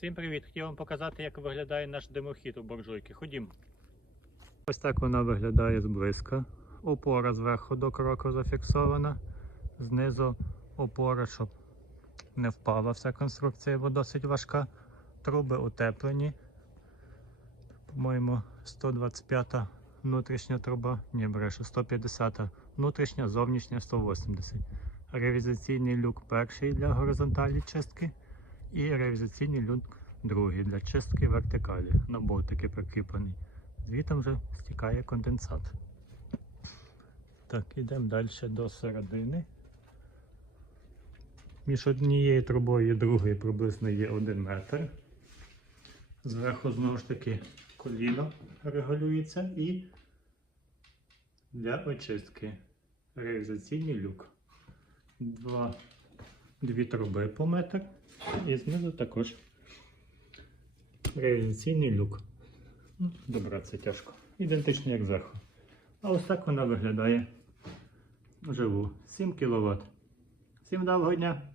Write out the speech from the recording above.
Всім привіт! Хотів вам показати, як виглядає наш димохід у буржуйки. Ходім. Ось так вона виглядає зблизька. Опора зверху до кроку зафіксована. Знизу опора, щоб не впала вся конструкція, бо досить важка. Труби утеплені. По-моєму, 125 внутрішня труба, ні, брешу, 150 внутрішня, зовнішня 180. Ревізаційний люк перший для горизонталі чистки і ревізаційний люк другий для чистки вертикалі. На болтики прикріплений. Звідти вже стікає конденсат. Так, ідемо далі до середини. Між однією трубою і другою приблизно є 1 метр. Зверху знову ж таки коліно регулюється і для очистки реалізаційний люк. Два, дві труби по метр і знизу також реалізаційний люк. Ну, Добратися тяжко. Ідентично як зверху. А ось так вона виглядає живу. 7 кВт. Всім доброго дня!